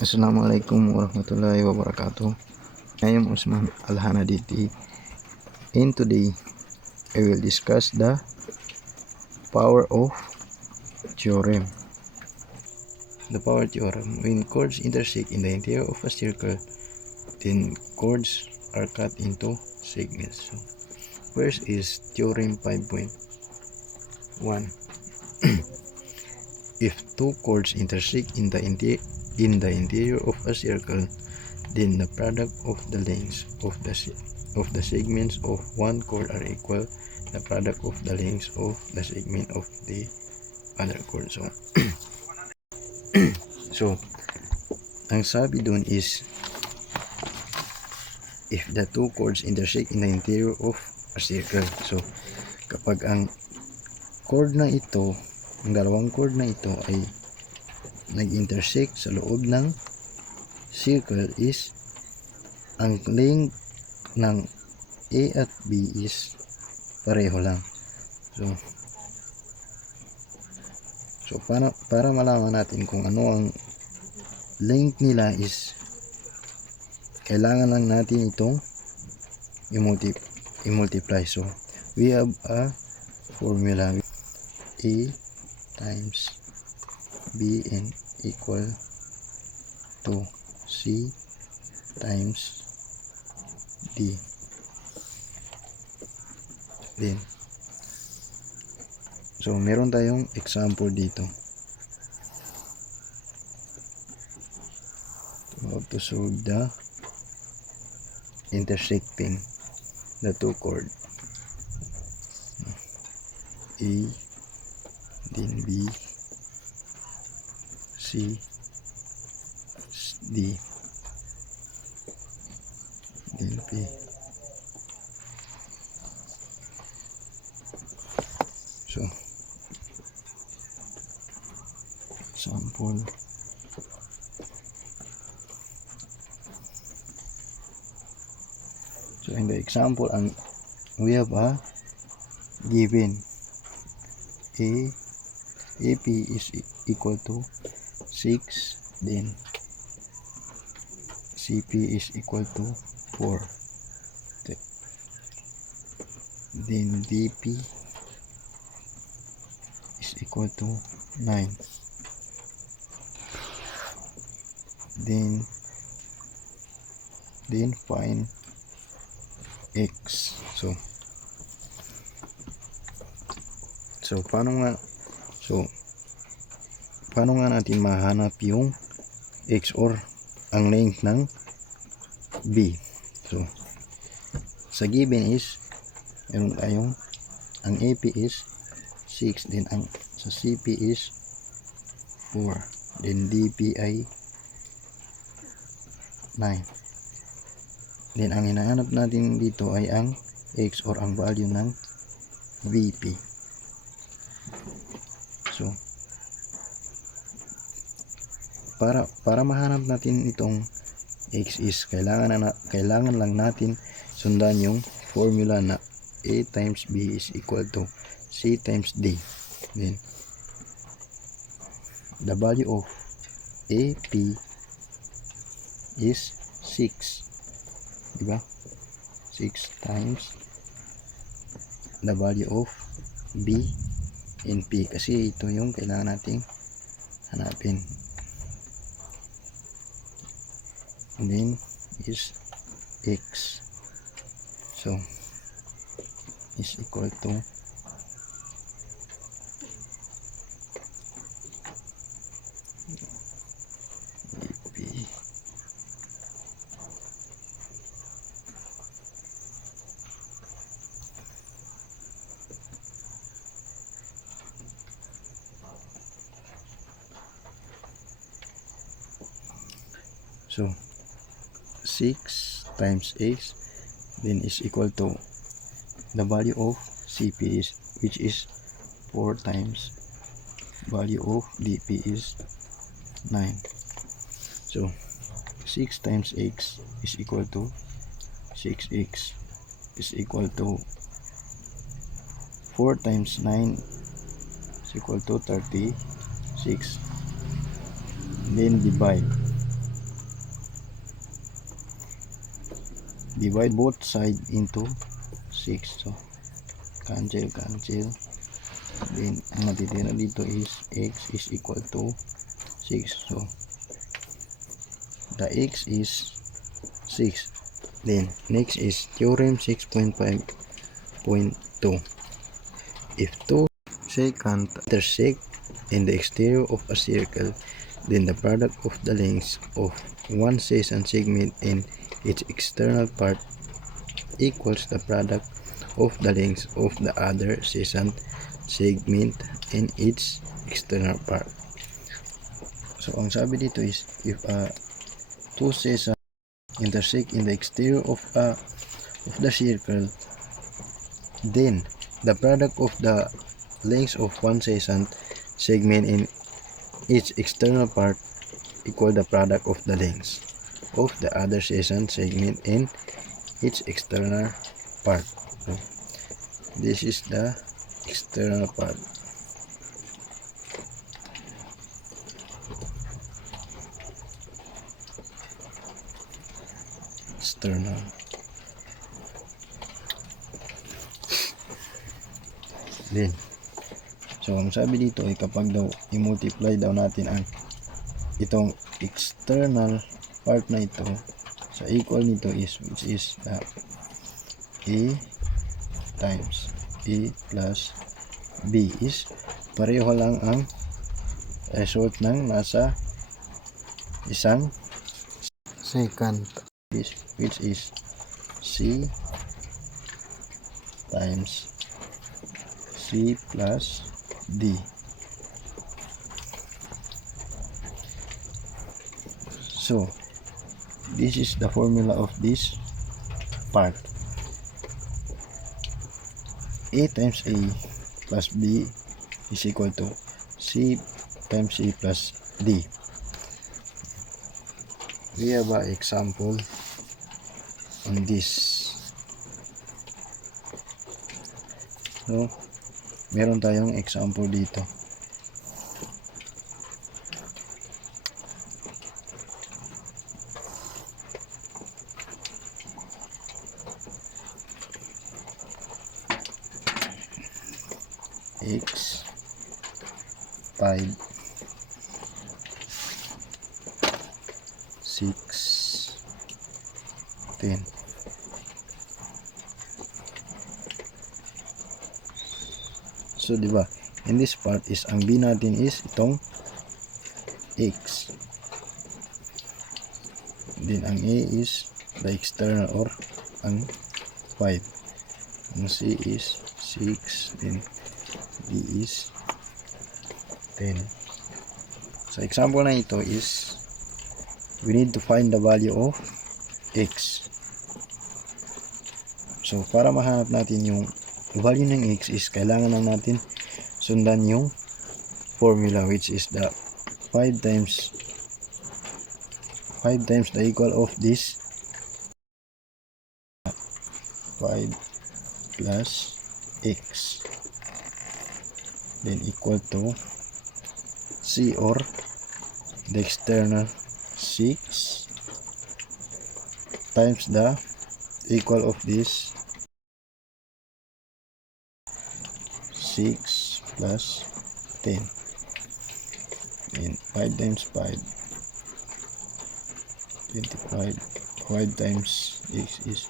Assalamualaikum warahmatullahi wabarakatuh. I am Usman Al-Hanaditi, and today I will discuss the power of theorem. The power theorem: when chords intersect in the interior of a circle, then chords are cut into segments. So, first is theorem 5.1. If two chords intersect in the interior of a circle, then the product of the lengths of the segments of one chord are equal the product of the lengths of the segment of the other chord. So ang sabi dun is, if the two chords intersect in the interior of a circle. So kapag ang chord na ito, ang dalawang chord na ito ay nag-intersect sa loob ng circle, is ang length ng A at B is pareho lang. So para malaman natin kung ano ang length nila, is kailangan lang natin itong i-multiply. So we have a formula: A times B n equal to C times D. Then, so meron tayong example dito. How to solve the intersecting the two chord A, then B, C, D, then P. So example, so in the example, we have a given AP is equal to 6, then CP is equal to 4, then DP is equal to 9, then find X. So paano nga natin mahanap yung X or ang length ng B? So sa given is meron tayong ang AP is 6, then ang sa CP is 4, then DP ay 9. Then ang hinahanap natin dito ay ang X or ang value ng VP. So para mahanap natin itong X, is kailangan lang natin sundan yung formula na A times B is equal to C times D. Then the value of AP is 6, diba? 6 times the value of B and P, kasi ito yung kailangan nating hanapin. And then is X, so is equal to BP. So 6 times X then is equal to the value of CP is, which is 4, times value of DP is 9. So 6 times X is equal to 6X is equal to 4 times 9 is equal to 36. Then divide divide both side into 6. So cancel. Then ang natitira dito is x is equal to 6. So the x is 6. Then next is theorem 6.5.2. If two secant intersect in the exterior of a circle, then the product of the lengths of one secant segment and its external part equals the product of the lengths of the other secant segment and its external part. So ang sabi dito is if two secant intersect in the exterior of the circle, then the product of the lengths of one secant segment and its external part equal the product of the lengths of the other secant segment and its external part. So this is the external part. External. Then so ang sabi dito ay kapag daw i-multiply daw natin ang itong external part na ito sa equal nito is which is A times A plus B is pareho lang ang result ng nasa isang secant which is C times C plus D. So this is the formula of this part. A times A plus B is equal to C times C plus D. We have an example on this. So meron tayong example dito. X 5 6 10. So diba, in this part is ang B natin is itong X. Then ang A is the external or ang 5. Ang C is 6. Then D is 10. So example na ito is we need to find the value of X. So para mahanap natin yung value ng X is kailangan lang natin sundan yung formula which is the 5 times the equal of this 5 plus X then equal to C or the external 6 times the equal of this 6 plus 10 and 5 times 5 25. 5 times X is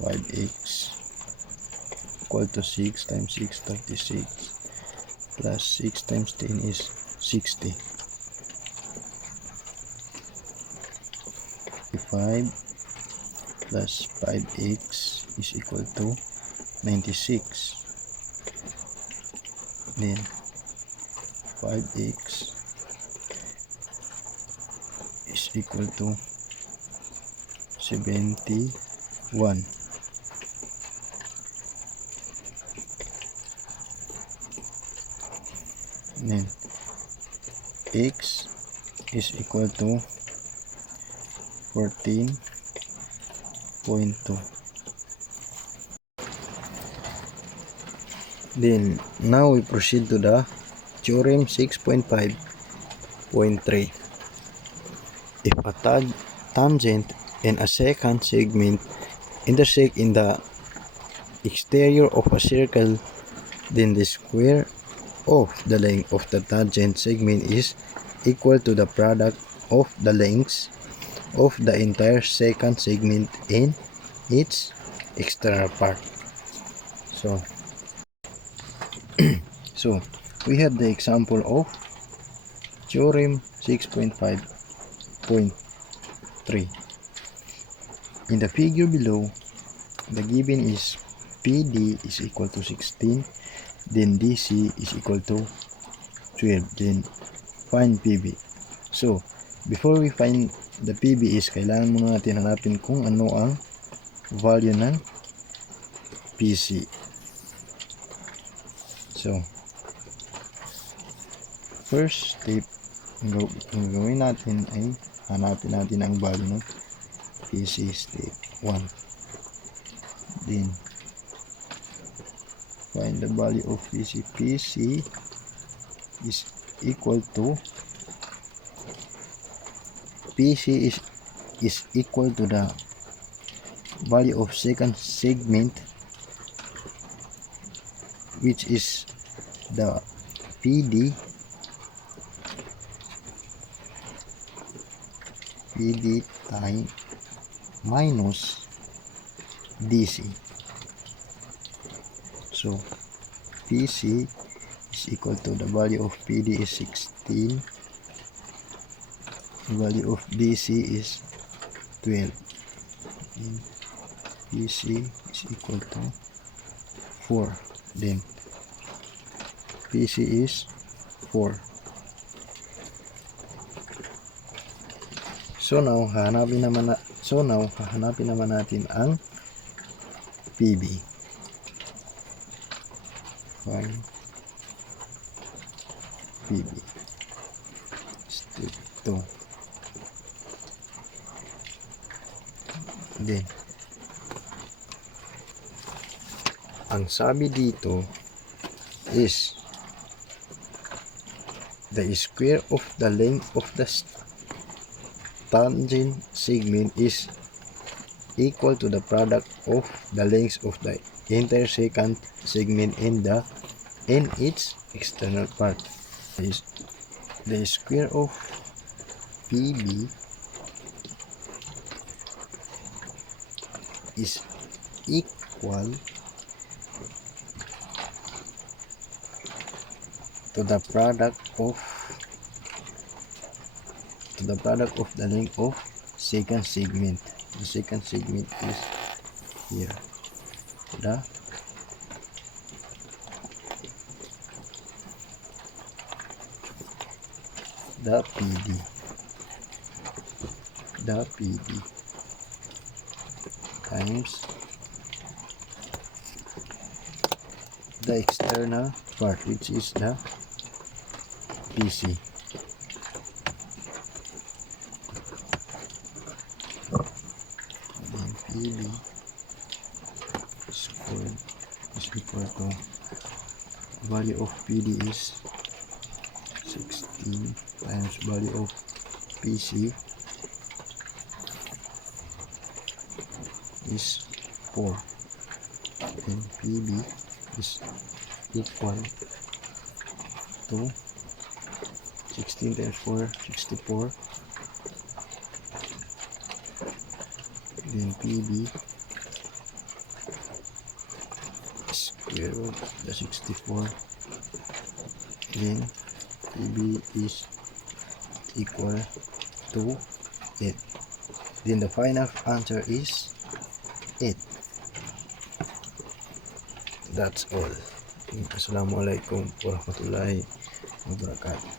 5X equal to 6 times 6 36 plus 6 times 10 is 60. 5 plus 5x is equal to 96. Then 5x is equal to 71. Then x is equal to 14.2. Then now we proceed to the theorem 6.5.3. If a tangent and a second segment intersect in the exterior of a circle, then the square of the length of the tangent segment is equal to the product of the lengths of the entire second segment in its external part. So, so we have the example of theorem 6.5.3. In the figure below, the given is PD is equal to 16, then DC is equal to 12, then find PB. So, before we find the PB is, kailangan muna natin hanapin kung ano ang value ng PC. So, first step, ang gawin natin ay hanapin natin ang value ng PC. Step 1. Then, find the value of PC. PC is equal to equal to the value of second segment, which is the PD time minus DC. So PC is equal to the value of PD is 16, the value of DC is 12, and PC is equal to 4, then PC is 4. So now hahanapin naman natin ang PB. Find PB. Step 2. Then, ang sabi dito is the square of the length of the tangent segment is equal to the product of the lengths of the entire second segment in its external part. Is the square of PB is equal to the product of the length of second segment. The second segment is here. The PD times the external part, which is the PC. Then PB squared is equal to value of PD is 16 times value of PC is 4, and PB is equal to 16 times 4, 64, then PB square root the 64, then PB is equal to 8. Then the final answer is 8. That's all. Assalamualaikum warahmatullahi wabarakatuh.